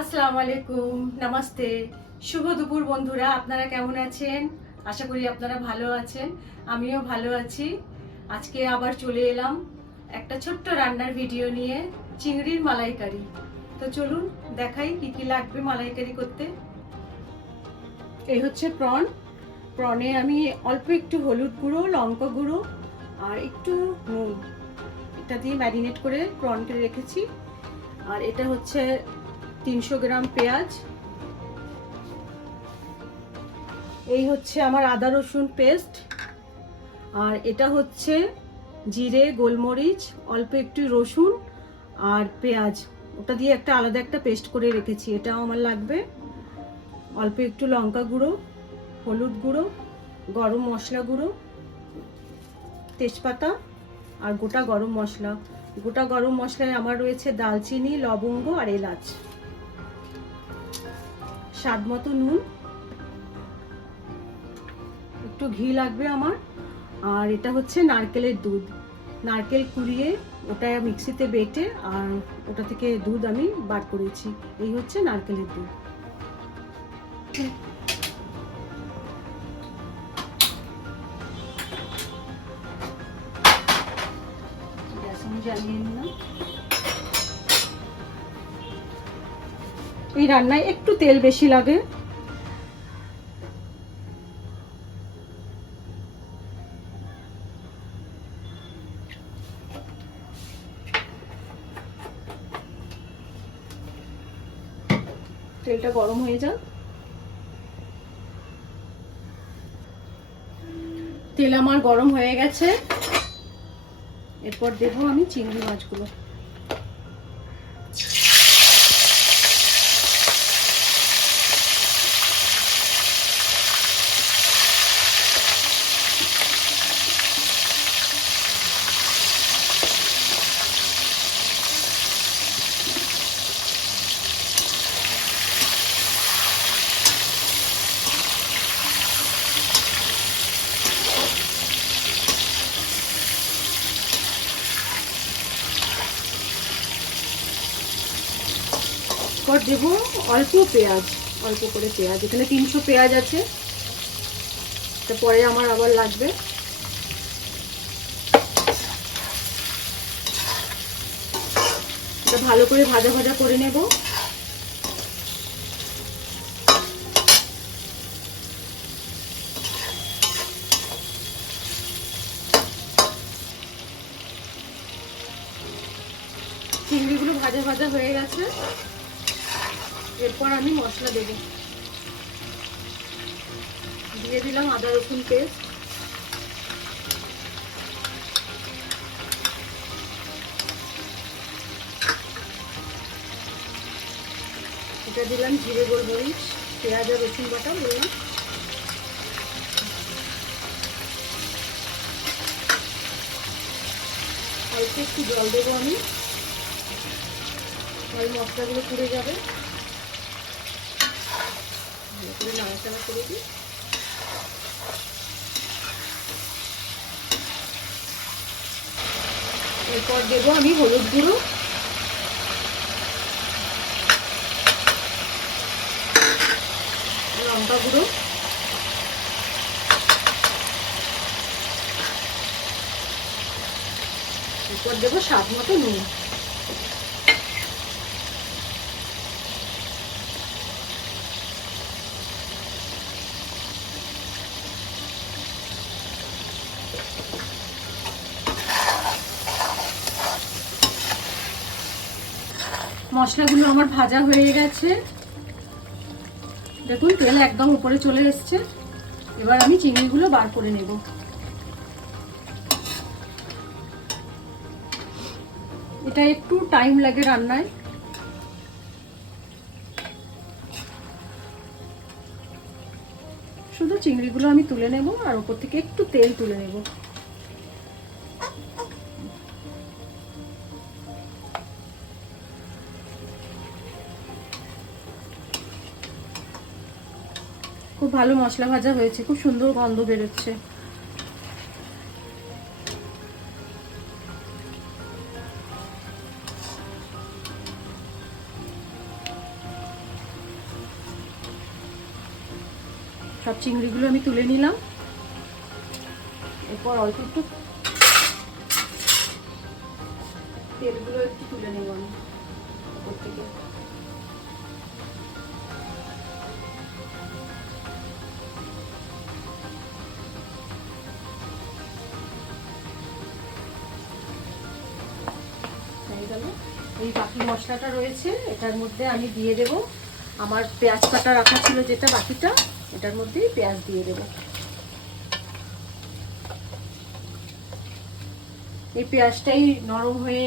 আসসালামু আলাইকুম, নমস্তে, শুভ দুপুর বন্ধুরা। আপনারা কেমন আছেন? আশা করি আপনারা ভালো আছেন। আমিও ভালো আছি। আজকে আবার চলে এলাম একটা ছোট্ট রান্নার ভিডিও নিয়ে, চিংড়ির মালাইকারি। তো চলুন দেখাই কি কি লাগবে মালাইকারি করতে। এই হচ্ছে প্রনে আমি অল্প একটু হলুদ গুঁড়ো, লঙ্কা গুঁড়ো আর একটু নুন এটা দিয়ে ম্যারিনেট করে প্রনকে রেখেছি। আর এটা হচ্ছে 300 গ্রাম পেঁয়াজ, এই হচ্ছে আমার আদা রসুন পেস্ট, আর এটা হচ্ছে জিরে গোলমরিচ, অল্প একটু রসুন আর পেঁয়াজ, ওটা দিয়ে একটা আলাদা একটা পেস্ট করে রেখেছি, এটাও আমার লাগবে। অল্প একটু লঙ্কা গুঁড়ো, হলুদ গুঁড়ো, গরম মশলা গুঁড়ো, তেজপাতা আর গোটা গরম মশলা। গোটা গরম মশলায় আমার রয়েছে দালচিনি, লবঙ্গ আর এলাচ, স্বাদ মতো নুন, একটু ঘি লাগবে আমার। আর এটা হচ্ছে নারকেলের দুধ, নারকেল কুড়িয়ে ওটা মিক্সিতে বেটে আর ওটা থেকে দুধ আমি বার করেছি। এই হচ্ছে নারকেলের দুধ। গ্যাস আমি জ্বালিয়ে নিলাম। এই রান্নায় একটু তেল বেশি লাগে। তেলটা গরম হয়ে যাক। তেল আমার গরম হয়ে গেছে, এরপর দেবো আমি চিংড়ি মাছগুলো। এরপর দেবো অল্প পেঁয়াজ, অল্প করে পেঁয়াজ, এখানে 300 পেঁয়াজ আছে, পরে আমার আবার লাগবে। এটা ভালো করে ভাজা ভাজা করে নেব। চিংড়িগুলো ভাজা ভাজা হয়ে গেছে, এরপর আমি মশলা দেব। দিয়ে দিলাম আদা রসুন পেস্ট, এটা দিলাম জিরে গোলমরিচ, পেঁয়াজ আর রসুন বাটা বললাম, অল্প একটু জল দেবো আমি, আর মশলাগুলো পুড়ে যাবে। ভালো করে নাড়াচাড়া করে দিই। এরপর দেবো আমি হলুদ গুঁড়ো, লঙ্কা গুঁড়ো, এরপর দেবো স্বাদ মতো নুন। মশলাগুলো আমার ভাজা হয়ে গেছে, দেখুন তেল একদম উপরে চলে এসছে। এবার আমি চিংড়িগুলো বার করে নেব। এটা একটু টাইম লাগে রান্নায়। শুধু চিংড়িগুলো আমি তুলে নেব আর উপর থেকে একটু তেল তুলে নেব। খুব ভালো মশলা ভাজা হয়েছে, খুব সুন্দর গন্ধ বেরোচ্ছে। সব চিংড়িগুলো আমি তুলে নিলাম। এরপর অল্প একটু তেলগুলো একটু তুলে নেব আমি উপর থেকে। এই বাকি মশলাটা রয়েছে, এটার মধ্যে আমি দিয়ে দেব আমার পেঁয়াজ কাটা রাখা ছিল যেটা বাকিটা, এটার মধ্যেই পেঁয়াজ দিয়ে দেব। এই পেঁয়াজটাই নরম হয়ে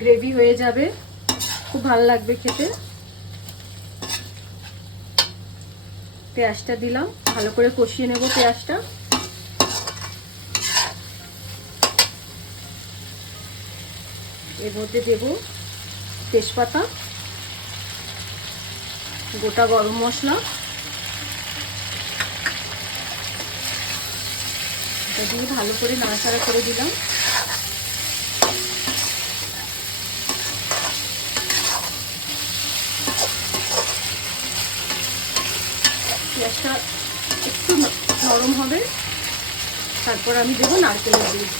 গ্রেভি হয়ে যাবে, খুব ভালো লাগবে খেতে। পেঁয়াজটা দিলাম, ভালো করে কষিয়ে নেব পেঁয়াজটা। এর মধ্যে দেব তেজপাতা, গোটা গরম মশলা, এটা দিয়ে ভালো করে নাড়াচাড়া করে দিলাম। পেঁয়াজটা একটু নরম হবে, তারপর আমি দেবো নারকেলের দুধ।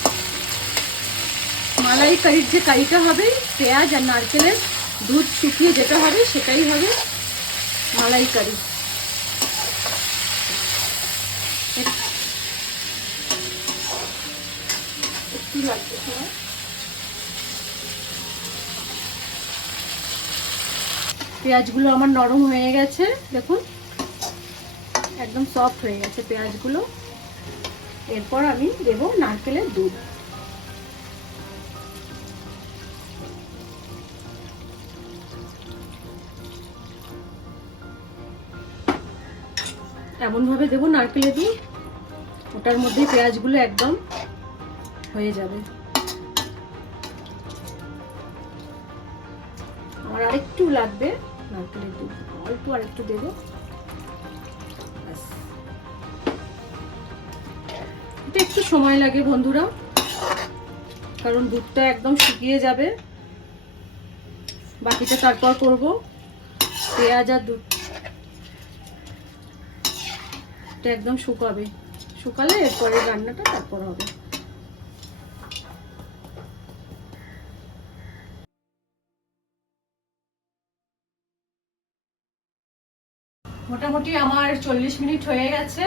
মালাই কারির যে কারিটা হবে, পেঁয়াজ আর নারকেলের দুধ শুকিয়ে যেটা হবে সেটাই হবে মালাই কারি। একটু লাগবে সময়। পেঁয়াজগুলো আমার নরম হয়ে গেছে, দেখুন একদম সফট হয়ে গেছে পেঁয়াজগুলো। এরপর আমি দেব নারকেলের দুধ। এমনভাবে দেবো নারকেলের দুধ, ওটার মধ্যে পেঁয়াজগুলো একদম হয়ে যাবে। আমার আরেকটু লাগবে নারকেলের দুধ, অল্প আরেকটু দেবো। এটা একটু সময় লাগে বন্ধুরা, কারণ দুধটা একদম শুকিয়ে যাবে। বাকিটা তারপর করব। পেঁয়াজ আর দুধ একদম শুকাবে, শুকালে এরপরে রান্নাটা তারপর হবে। মোটামুটি আমার 40 মিনিট হয়ে গেছে।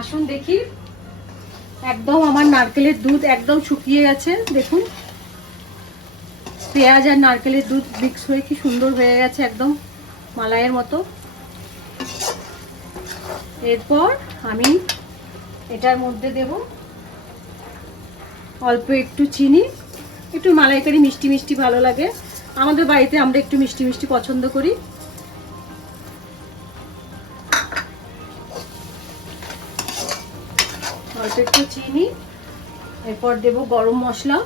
আসুন দেখি, একদম আমার নারকেলের দুধ একদম শুকিয়ে গেছে। দেখুন পেঁয়াজ আর নারকেলের দুধ মিক্স হয়ে কি সুন্দর হয়ে গেছে, একদম মালাইয়ের মতো। এরপর আমি এটার মধ্যে দেব অল্প একটু চিনি। একটু মালাইকারি মিষ্টি মিষ্টি ভালো লাগে, আমাদের বাড়িতে আমরা একটু মিষ্টি মিষ্টি পছন্দ করি। অল্প একটু চিনি, এরপর দেব গরম মশলা,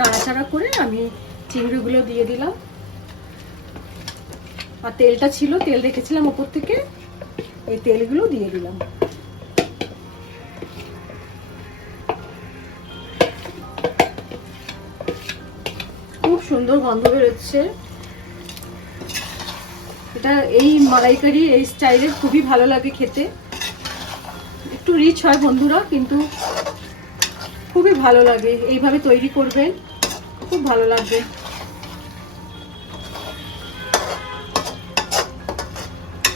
নাড়াচাড়া করে আমি চিংড়িগুলো দিয়ে দিলাম। আর তেলটা ছিল, তেল রেখেছিলাম উপর থেকে, এই তেলগুলো দিয়ে দিলাম। খুব সুন্দর গন্ধ বেরোচ্ছে। এটা এই মালাইকারি এই স্টাইলের খুবই ভালো লাগে খেতে। একটু রিচ হয় বন্ধুরা, কিন্তু খুবই ভালো লাগে। এইভাবে তৈরি করবেন, খুব ভালো লাগবে।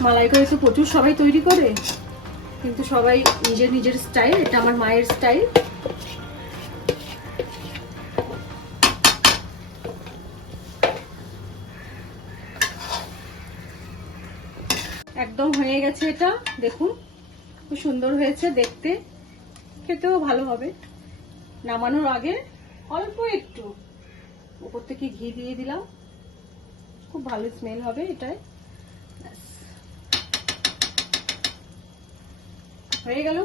মালাইকারি তো প্রচুর সবাই তৈরি করে, কিন্তু সবাই নিজের নিজের স্টাইল। এটা আমার মায়ের স্টাইল। একদম হয়ে গেছে এটা, দেখুন খুব সুন্দর হয়েছে দেখতে, খেতেও ভালো হবে। নামানোর আগে অল্প একটু উপর থেকে ঘি দিয়ে দিলাম, খুব ভালো স্মেল হবে এটায়। হয়ে গেল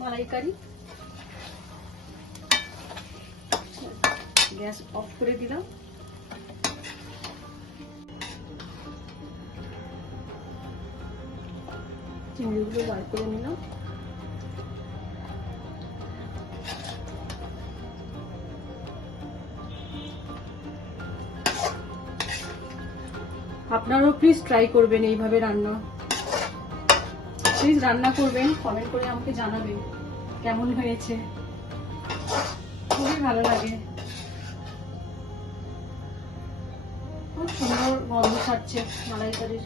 মালাইকারি। গ্যাস অফ করে দিলাম। চিংড়িগুলো বার করে নিলাম। আপনারাও প্লিজ ট্রাই করবেন এইভাবে রান্না। প্লিজ রান্না করবেন, কমেন্ট করে আমাকে জানাবেন কেমন হয়েছে। খুবই ভালো লাগে, খুব সুন্দর গন্ধ ছাড়ছে মালাইকারির।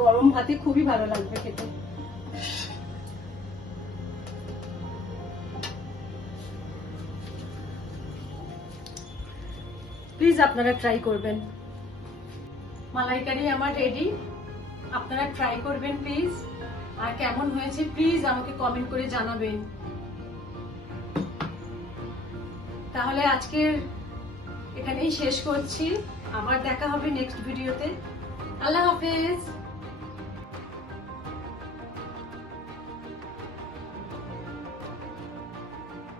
গরম ভাতে খুবই ভালো লাগবে খেতে। প্লিজ আপনারা ট্রাই করবেন। মালাইকারি আমার রেডি, আপনারা ট্রাই করবেন প্লিজ। আর কেমন হয়েছে প্লিজ আমাকে কমেন্ট করে জানাবেন। তাহলে আজকের এখানেই শেষ করছি, আবার দেখা হবে নেক্সট ভিডিওতে। আল্লাহ হাফেজ।